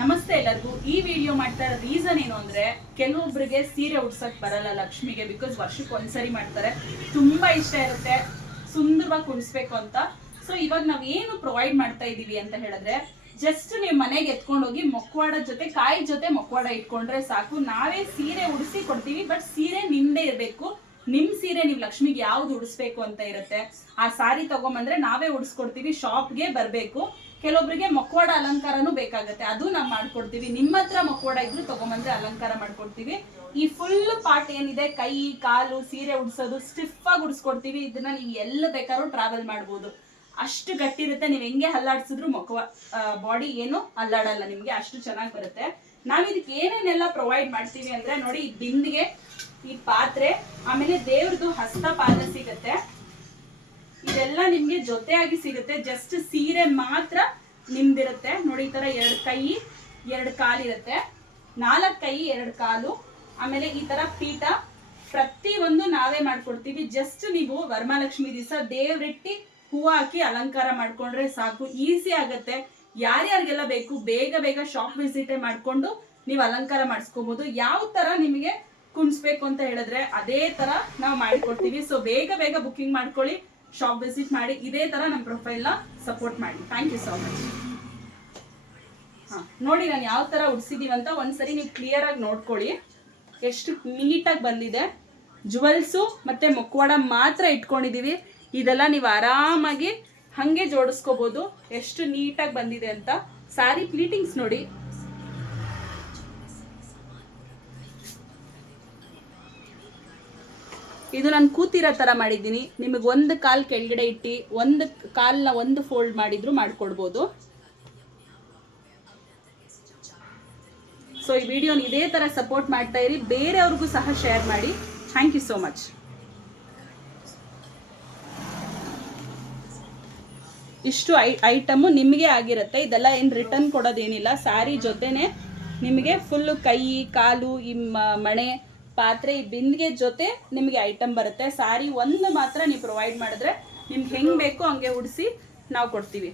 ನಮಸ್ತೆ ಎಲ್ಲರಿಗೂ. ಈ ವಿಡಿಯೋ ಮಾಡ್ತಾ ಇರೋ ರೀಸನ್ ಏನು ಅಂದ್ರೆ, ಕೆಲವೊಬ್ಬರಿಗೆ ಸೀರೆ ಉಡ್ಸಕ್ ಬರಲ್ಲ ಲಕ್ಷ್ಮಿಗೆ, ಬಿಕಾಸ್ ವರ್ಷಕ್ಕೆ ಒಂದ್ಸರಿ ಮಾಡ್ತಾರೆ, ತುಂಬಾ ಇಷ್ಟ ಇರುತ್ತೆ ಸುಂದರವಾಗಿ ಕುಣಿಸ್ಬೇಕು ಅಂತ. ಸೊ ಇವಾಗ ನಾವ್ ಏನು ಪ್ರೊವೈಡ್ ಮಾಡ್ತಾ ಇದೀವಿ ಅಂತ ಹೇಳಿದ್ರೆ, ಜಸ್ಟ್ ನೀವು ಮನೆಗೆ ಎತ್ಕೊಂಡು ಹೋಗಿ ಮೊಕ್ವಾಡ ಜೊತೆ ಕಾಯಿ ಜೊತೆ ಮೊಕ್ವಾಡ ಇಟ್ಕೊಂಡ್ರೆ ಸಾಕು. ನಾವೇ ಸೀರೆ ಉಡಿಸಿ ಕೊಡ್ತೀವಿ, ಬಟ್ ಸೀರೆ ನಿಮ್ದೇ ಇರಬೇಕು. ನಿಮ್ ಸೀರೆ ನೀವು ಲಕ್ಷ್ಮಿಗೆ ಯಾವ್ದು ಉಡಿಸ್ಬೇಕು ಅಂತ ಇರುತ್ತೆ, ಆ ಸಾರಿ ತಗೊಂಬಂದ್ರೆ ನಾವೇ ಉಡಿಸ್ಕೊಡ್ತೀವಿ. ಶಾಪ್ಗೆ ಬರ್ಬೇಕು. ಕೆಲವೊಬ್ಬರಿಗೆ ಮೊಕ್ವಾಡ ಅಲಂಕಾರನೂ ಬೇಕಾಗತ್ತೆ, ಅದು ನಾವು ಮಾಡ್ಕೊಡ್ತೀವಿ. ನಿಮ್ಮ ಹತ್ರ ಮೊಕ್ವಾಡ ಇದ್ರು ತಗೊಂಬಂದ್ರೆ ಅಲಂಕಾರ ಮಾಡ್ಕೊಡ್ತೀವಿ. ಈ ಫುಲ್ ಪಾರ್ಟ್ ಏನಿದೆ, ಕೈ ಕಾಲು ಸೀರೆ ಉಡ್ಸೋದು ಸ್ಟಿಫ್ ಆಗಿ ಉಡಿಸ್ಕೊಡ್ತೀವಿ. ಇದನ್ನ ನೀವು ಎಲ್ಲ ಬೇಕಾದ್ರೂ ಟ್ರಾವೆಲ್ ಮಾಡ್ಬೋದು, ಅಷ್ಟು ಗಟ್ಟಿ ಇರುತ್ತೆ. ನೀವು ಹೆಂಗೆ ಹಲ್ಲಾಡ್ಸಿದ್ರು ಬಾಡಿ ಏನು ಅಲ್ಲಾಡಲ್ಲ, ನಿಮ್ಗೆ ಅಷ್ಟು ಚೆನ್ನಾಗಿ ಬರುತ್ತೆ. ನಾವ್ ಇದಕ್ಕೆ ಏನೇನೆಲ್ಲ ಪ್ರೊವೈಡ್ ಮಾಡ್ತೀವಿ ಅಂದ್ರೆ ನೋಡಿ, ಈ ಬಿಂದಿಗೆ, ಈ ಪಾತ್ರೆ, ಆಮೇಲೆ ದೇವ್ರದ್ದು ಹಸ್ತಪಾದ ಸಿಗತ್ತೆ. ಇದೆಲ್ಲ ನಿಮ್ಗೆ ಜೊತೆಯಾಗಿ ಸಿಗುತ್ತೆ. ಜಸ್ಟ್ ಸೀರೆ ಮಾತ್ರ ನಿಮ್ದಿರುತ್ತೆ. ನೋಡಿ, ಈ ತರ 2 ಕೈ 2 ಕಾಲಿರುತ್ತೆ, 4 ಕೈ 2 ಕಾಲು. ಆಮೇಲೆ ಈ ತರ ಪೀಠ, ಪ್ರತಿ ಒಂದು ನಾವೇ ಮಾಡ್ಕೊಡ್ತೀವಿ. ಜಸ್ಟ್ ನೀವು ವರಮಹಾಲಕ್ಷ್ಮಿ ದಿವಸ ದೇವ್ರಿಟ್ಟಿ ಹೂವು ಹಾಕಿ ಅಲಂಕಾರ ಮಾಡ್ಕೊಂಡ್ರೆ ಸಾಕು, ಈಸಿ ಆಗತ್ತೆ. ಯಾರ್ಯಾರಿಗೆಲ್ಲ ಬೇಕು ಬೇಗ ಬೇಗ ಶಾಪ್ ವಿಸಿಟ್ ಮಾಡ್ಕೊಂಡು ನೀವು ಅಲಂಕಾರ ಮಾಡಿಸ್ಕೋಬಹುದು. ಯಾವ ತರ ನಿಮಗೆ ಕುಣಿಸ್ಬೇಕು ಅಂತ ಹೇಳಿದ್ರೆ ಅದೇ ತರ ನಾವು ಮಾಡಿಕೊಡ್ತೀವಿ. ಸೊ ಬೇಗ ಬೇಗ ಬುಕ್ಕಿಂಗ್ ಮಾಡ್ಕೊಳ್ಳಿ, ಶಾಪ್ ವಿಸಿಟ್ ಮಾಡಿ, ಇದೇ ತರ ನಮ್ಮ ಪ್ರೊಫೈಲ್ ನ ಸಪೋರ್ಟ್ ಮಾಡಿ. Thank you so much. ನೋಡಿ, ನಾನು ಯಾವ ತರ ಉಡ್ಸಿದೀವಿ ಅಂತ ಒಂದ್ಸರಿ ನೀವು ಕ್ಲಿಯರ್ ಆಗಿ ನೋಡ್ಕೊಳ್ಳಿ. ಎಷ್ಟು ನೀಟಾಗಿ ಬಂದಿದೆ. ಜುವೆಲ್ಸು ಮತ್ತೆ ಮೊಕ್ವಾಡ ಮಾತ್ರ ಇಟ್ಕೊಂಡಿದೀವಿ. ಇದೆಲ್ಲ ನೀವು ಆರಾಮಾಗಿ ಹಂಗೆ ಜೋಡಿಸ್ಕೋಬಹುದು, ಎಷ್ಟು ನೀಟಾಗಿ ಬಂದಿದೆ ಅಂತ. ಸ್ಯಾರಿ ಪ್ಲೀಟಿಂಗ್ಸ್ ನೋಡಿ, ಇದು ನಾನು ಕೂತಿರೋ ತರ ಮಾಡಿದ್ದೀನಿ. ನಿಮಗೆ ಒಂದು ಕಾಲ್ ಕೆಳಗಡೆ ಇಟ್ಟು ಒಂದು ಕಾಲ್ನ ಒಂದು ಫೋಲ್ಡ್ ಮಾಡಿದ್ರು ಮಾಡ್ಕೊಡ್ಬೋದು. ಸೊ ಈ ವಿಡಿಯೋನ ಇದೇ ತರ ಸಪೋರ್ಟ್ ಮಾಡ್ತಾ ಇರಿ, ಬೇರೆಯವ್ರಿಗೂ ಸಹ ಶೇರ್ ಮಾಡಿ. Thank you so much. ಇಷ್ಟು ಐಟಮು ನಿಮಗೆ ಆಗಿರುತ್ತೆ. ಇದೆಲ್ಲ ಏನು ರಿಟರ್ನ್ ಕೊಡೋದೇನಿಲ್ಲ. ಸ್ಯಾರಿ ಜೊತೆನೆ ನಿಮಗೆ ಫುಲ್ಲು ಕೈ ಕಾಲು, ಈ ಮಣೆ ಪಾತ್ರೆ, ಈ ಬಿಂದಿಗೆ ಜೊತೆ ನಿಮಗೆ ಐಟಮ್ ಬರುತ್ತೆ. ಸ್ಯಾರಿ ಒಂದು ಮಾತ್ರ ನೀವು ಪ್ರೊವೈಡ್ ಮಾಡಿದ್ರೆ ನಿಮ್ಗೆ ಹೆಂಗೆ ಬೇಕೋ ಹಂಗೆ ಉಡಿಸಿ ನಾವು ಕೊಡ್ತೀವಿ.